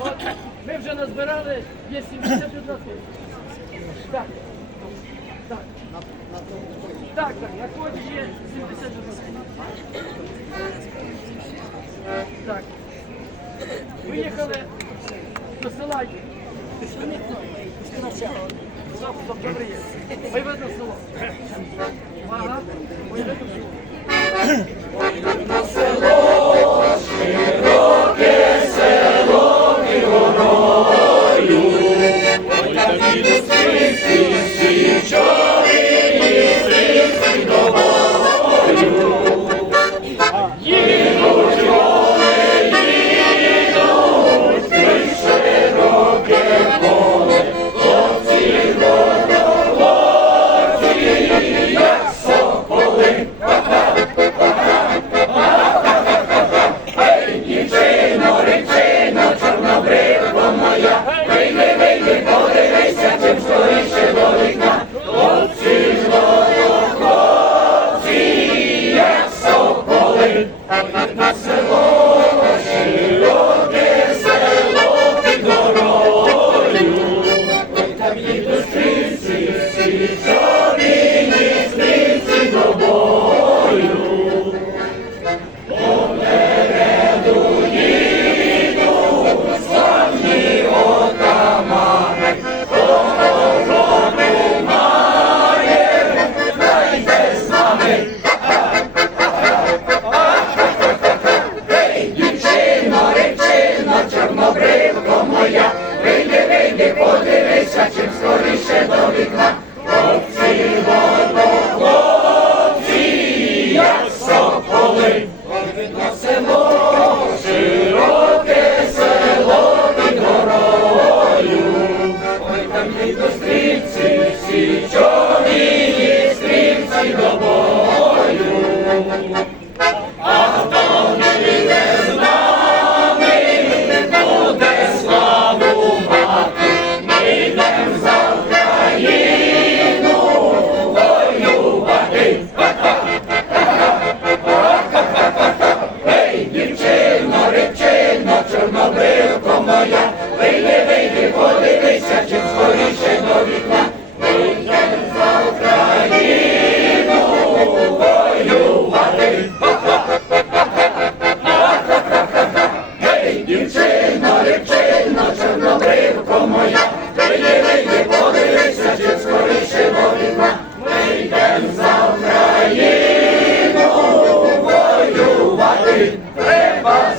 От, ми вже назбирали, є 71 тисяча. Так. Так. Так, так, на коді є 71 тисяча. Так. Виїхали до села. Добре є. Ми видно село. oye. Дівчина чорнобривко моя, вийди, вийди, подивися, чи скоріше до. Ми йдемо за Україну воювати, треба